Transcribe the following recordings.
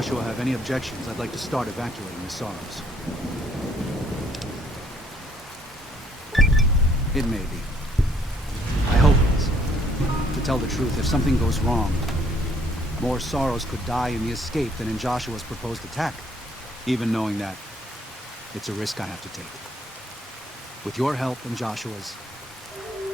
Joshua have any objections, I'd like to start evacuating the Sorrows. It may be. I hope it is. To tell the truth, if something goes wrong, more Sorrows could die in the escape than in Joshua's proposed attack. Even knowing that, it's a risk I have to take. With your help and Joshua's,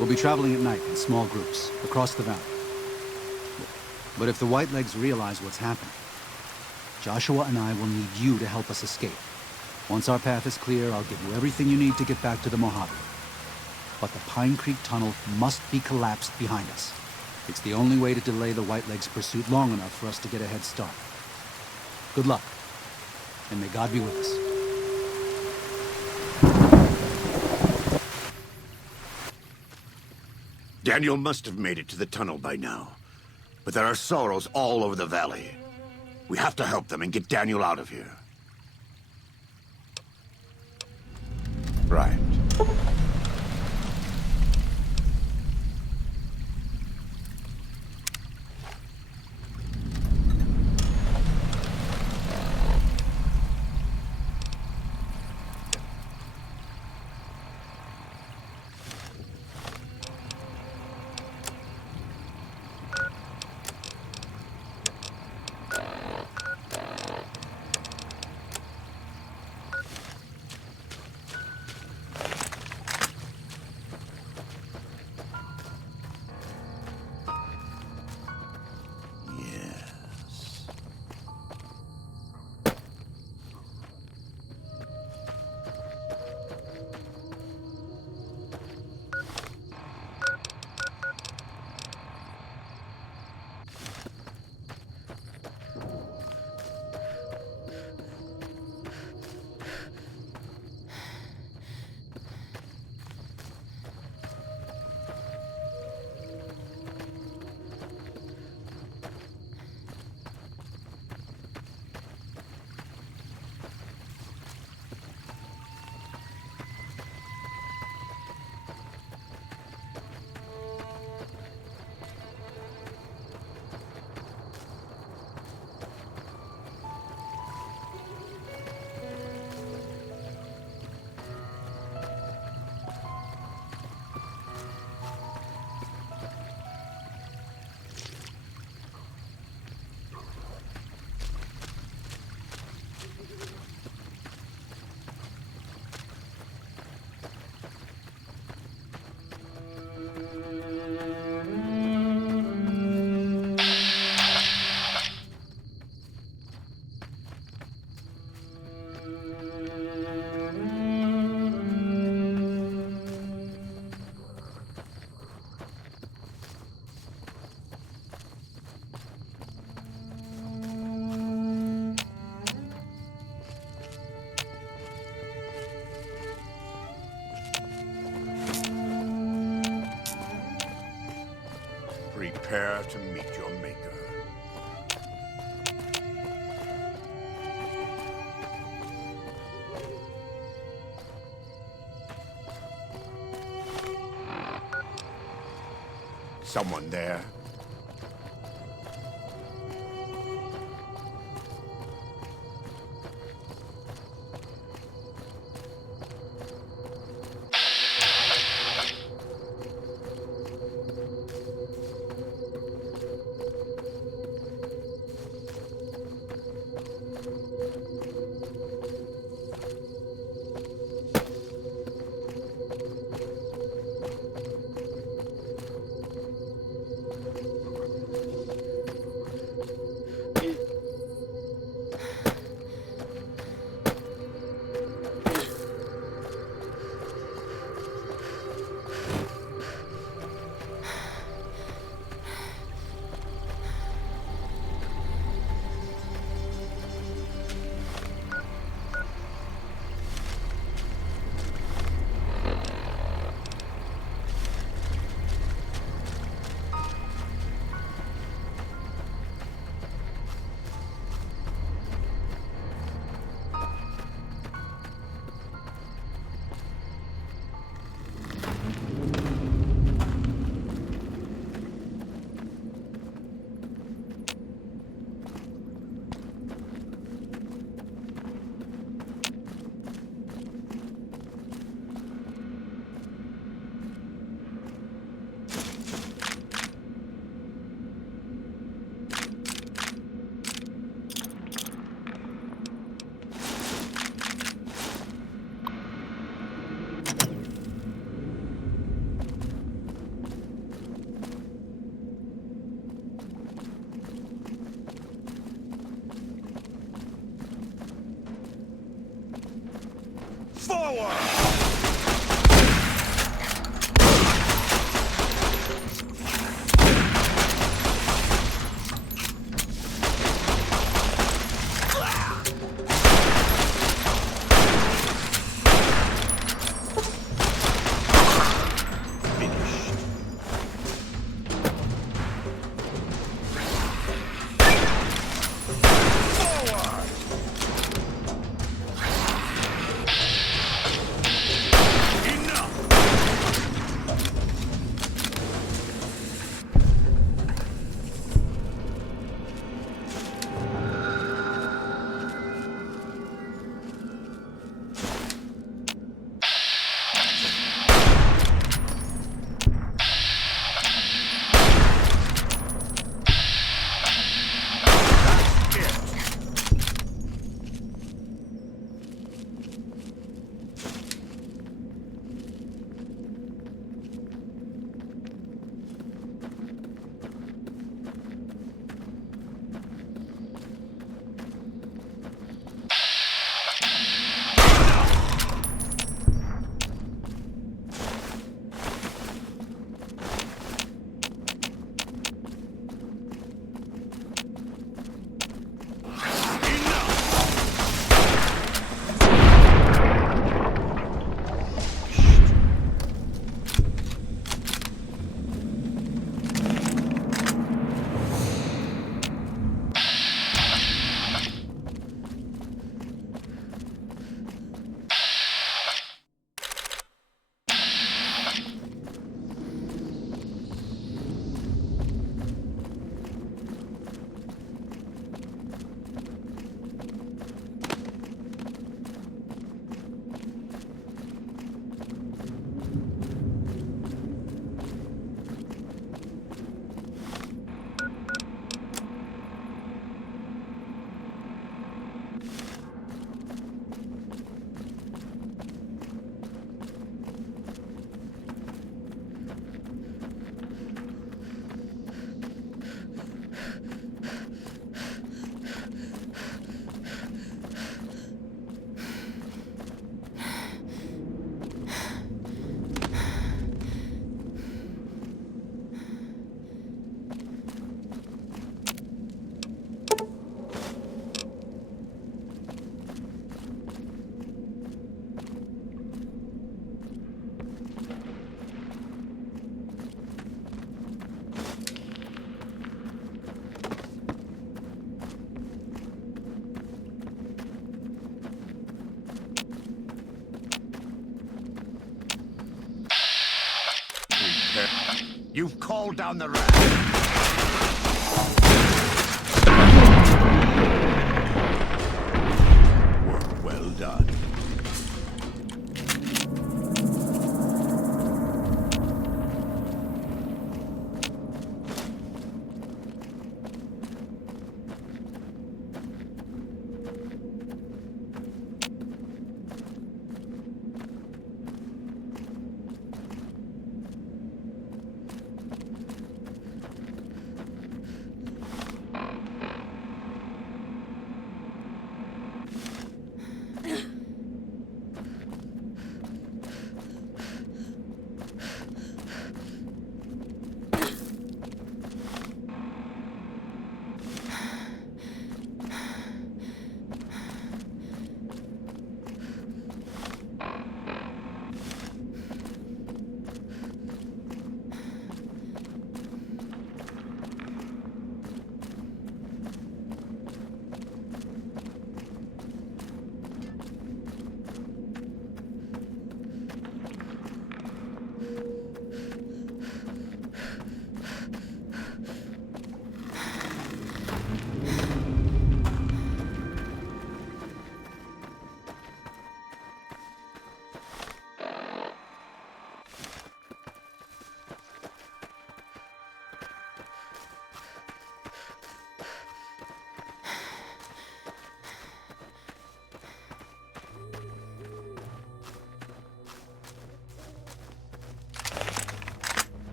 we'll be traveling at night in small groups across the valley. But if the Whitelegs realize what's happening, Joshua and I will need you to help us escape. Once our path is clear, I'll give you everything you need to get back to the Mojave. But the Pine Creek Tunnel must be collapsed behind us. It's the only way to delay the Whitelegs' pursuit long enough for us to get a head start. Good luck, and may God be with us. Daniel must have made it to the tunnel by now. But there are Sorrows all over the valley. We have to help them and get Daniel out of here. Right. Prepare to meet your maker. Someone there? Forward! You've called down the wrath. Work well done.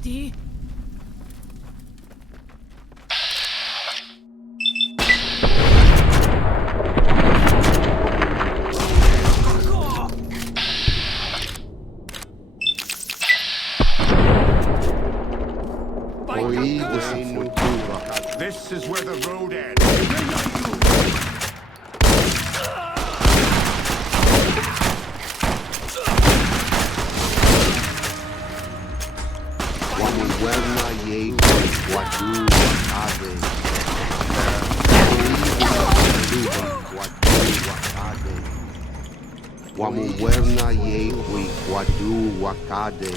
Rusty. This is where the road ends. Wamuwerna yehui wadu wakade.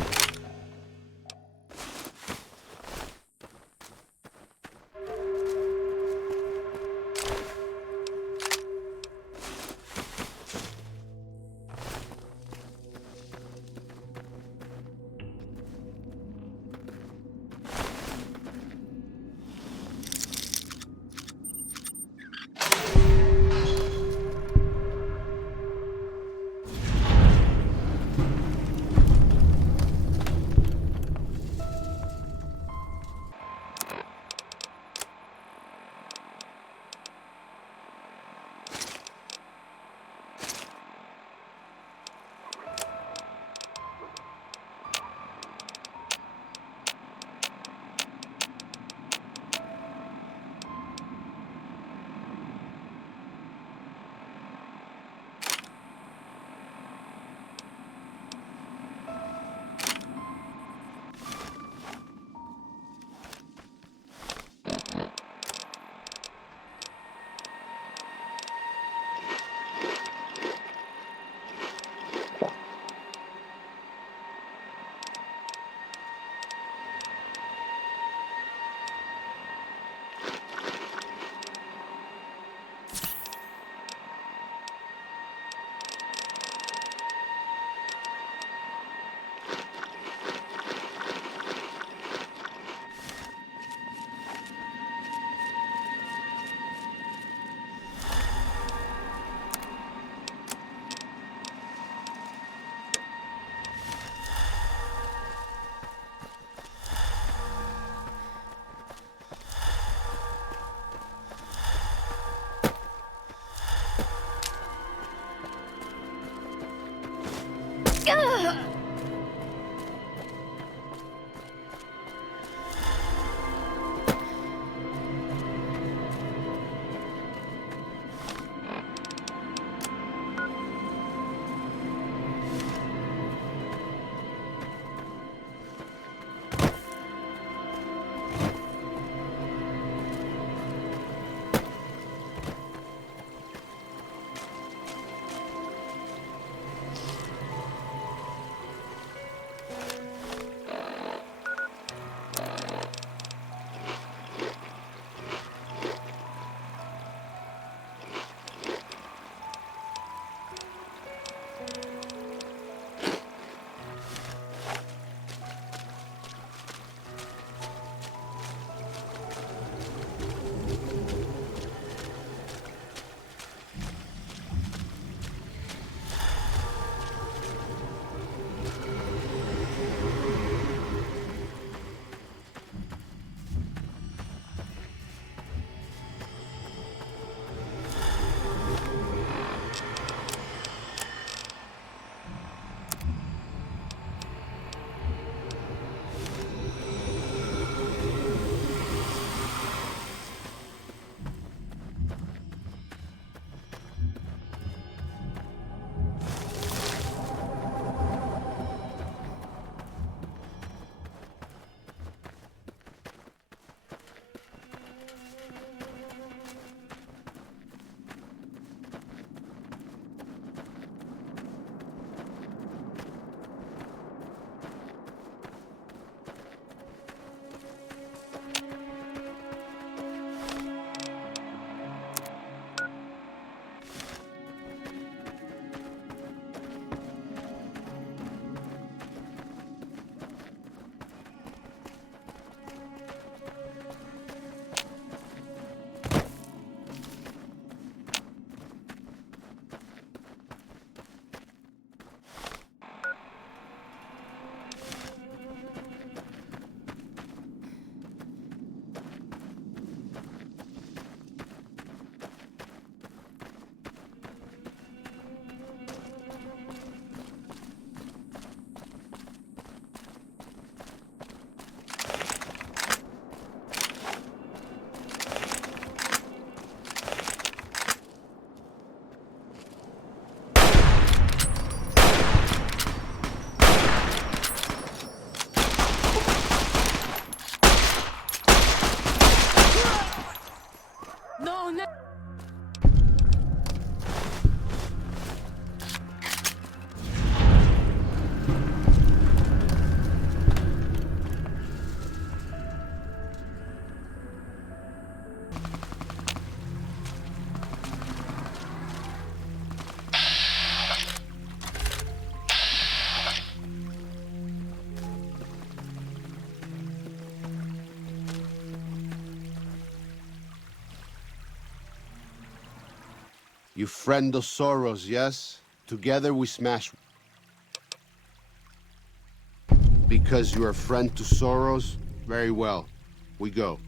You friend of Soros, yes? Together we smash... Because you're a friend to Soros? Very well. We go.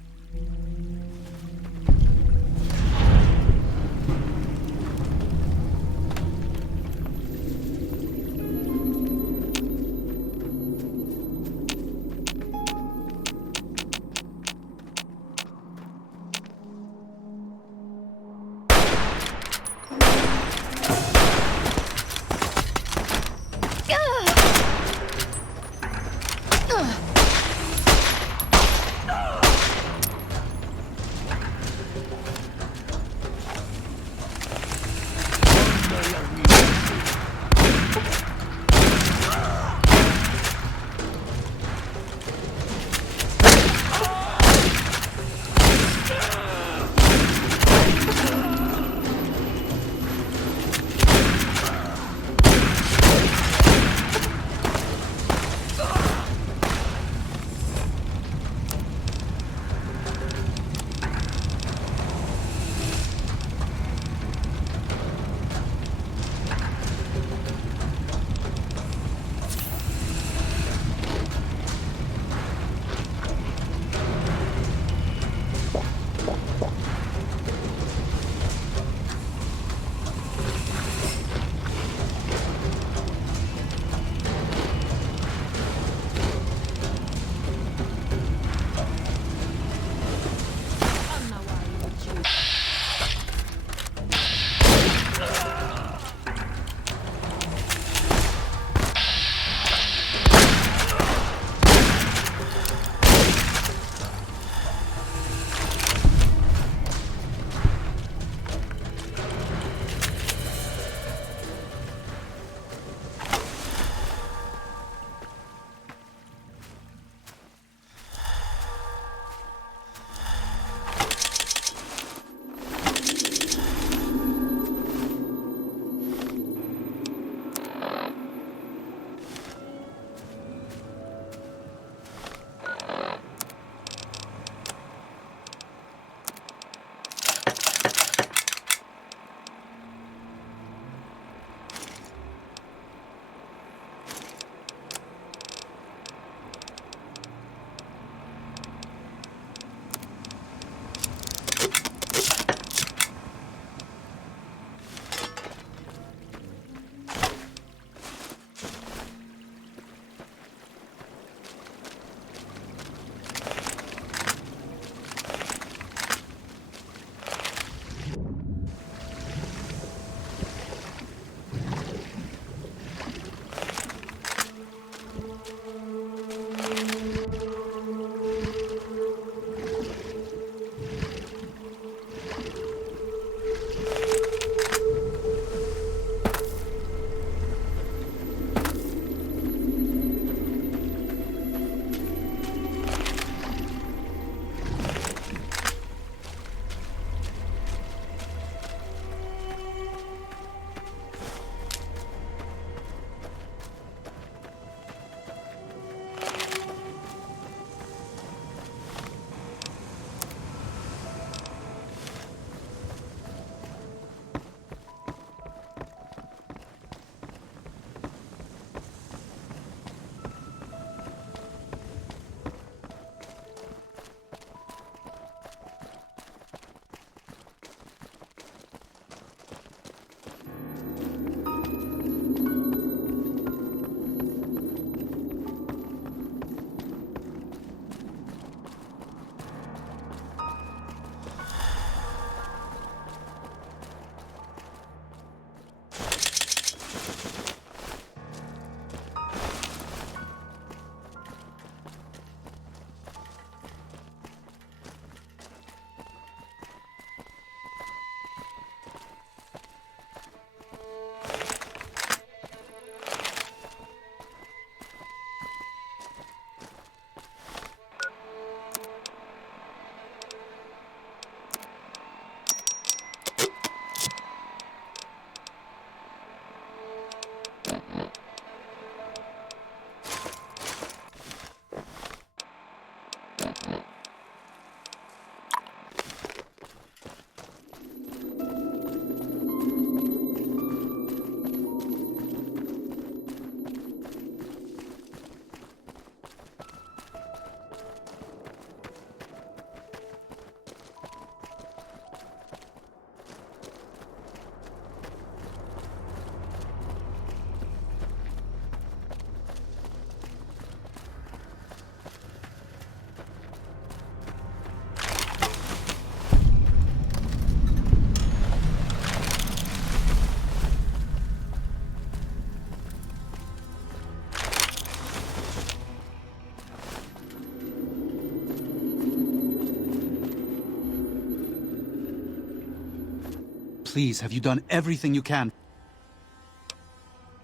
please, have you done everything you can?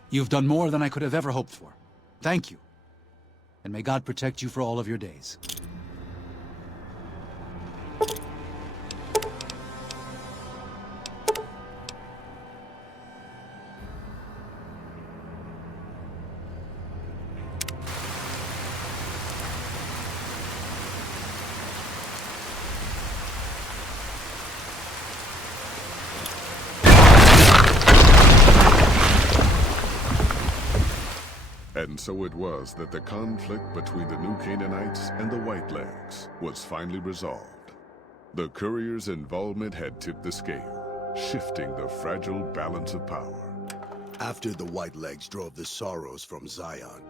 You've done more than I could have ever hoped for. Thank you. And may God protect you for all of your days. And so it was that the conflict between the New Canaanites and the Whitelegs was finally resolved. The courier's involvement had tipped the scale, shifting the fragile balance of power. After the Whitelegs drove the Sorrows from Zion,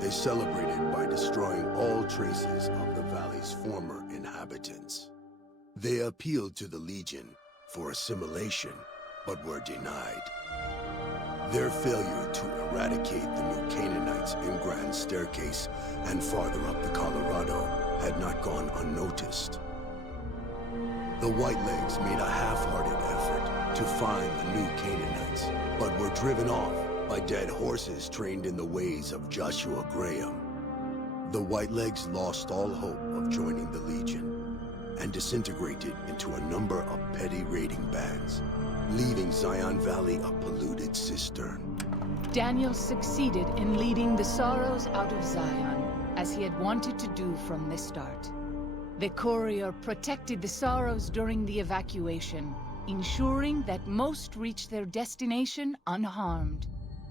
they celebrated by destroying all traces of the valley's former inhabitants. They appealed to the Legion for assimilation, but were denied. Their failure to eradicate the New Canaanites in Grand Staircase and farther up the Colorado had not gone unnoticed. The Whitelegs made a half-hearted effort to find the New Canaanites, but were driven off by dead horses trained in the ways of Joshua Graham. The Whitelegs lost all hope of joining the Legion and disintegrated into a number of petty raiding bands, leaving Zion Valley a polluted cistern. Daniel succeeded in leading the Sorrows out of Zion, as he had wanted to do from the start. The courier protected the Sorrows during the evacuation, ensuring that most reached their destination unharmed.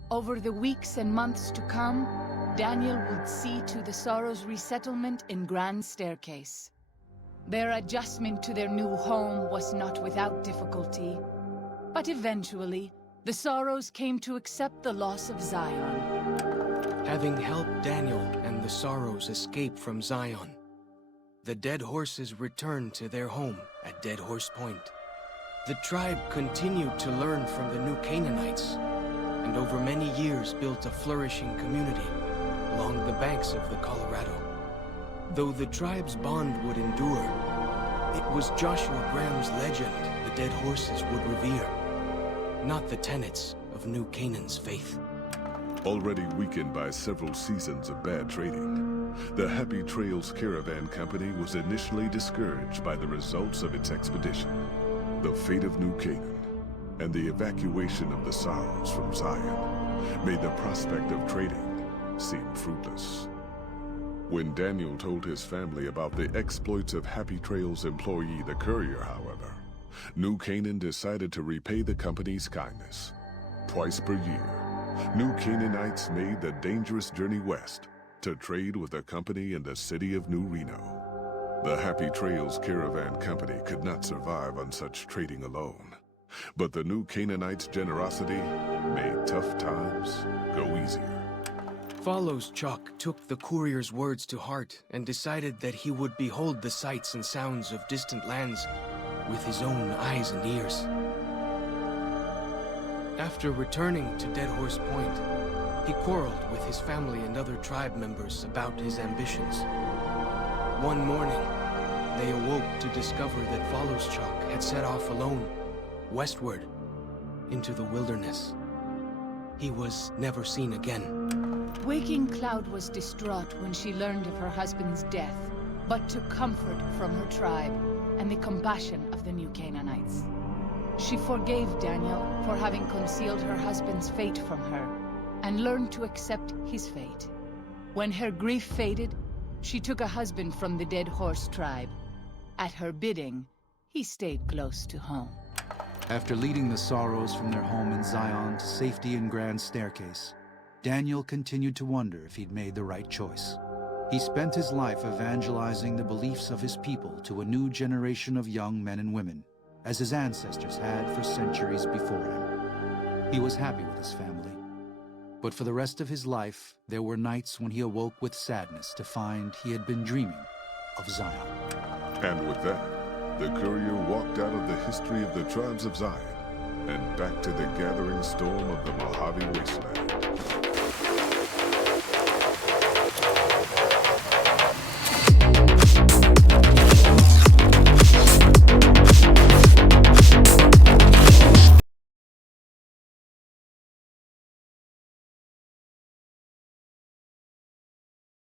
Over the weeks and months to come, Daniel would see to the Sorrows' resettlement in Grand Staircase. Their adjustment to their new home was not without difficulty, but eventually, the Sorrows came to accept the loss of Zion. Having helped Daniel and the Sorrows escape from Zion, the Dead Horses returned to their home at Dead Horse Point. The tribe continued to learn from the New Canaanites, and over many years built a flourishing community along the banks of the Colorado. Though the tribe's bond would endure, it was Joshua Graham's legend the Dead Horses would revere, not the tenets of New Canaan's faith. Already weakened by several seasons of bad trading, the Happy Trails Caravan Company was initially discouraged by the results of its expedition. The fate of New Canaan and the evacuation of the Sorrows from Zion made the prospect of trading seem fruitless. When Daniel told his family about the exploits of Happy Trails employee the courier, however, New Canaan decided to repay the company's kindness. Twice per year, New Canaanites made the dangerous journey west to trade with a company in the city of New Reno. The Happy Trails Caravan Company could not survive on such trading alone, but the New Canaanites' generosity made tough times go easier. Follows Chuck took the courier's words to heart and decided that he would behold the sights and sounds of distant lands with his own eyes and ears. After returning to Dead Horse Point, he quarreled with his family and other tribe members about his ambitions. One morning, they awoke to discover that Follows Chuck had set off alone, westward, into the wilderness. He was never seen again. Waking Cloud was distraught when she learned of her husband's death, but took comfort from her tribe and the compassion of the New Canaanites. She forgave Daniel for having concealed her husband's fate from her, and learned to accept his fate. When her grief faded, she took a husband from the Dead Horse tribe. At her bidding, he stayed close to home. After leading the Sorrows from their home in Zion to safety in Grand Staircase, Daniel continued to wonder if he'd made the right choice. He spent his life evangelizing the beliefs of his people to a new generation of young men and women, as his ancestors had for centuries before him. He was happy with his family. But for the rest of his life, there were nights when he awoke with sadness to find he had been dreaming of Zion. And with that, the courier walked out of the history of the tribes of Zion and back to the gathering storm of the Mojave Wasteland.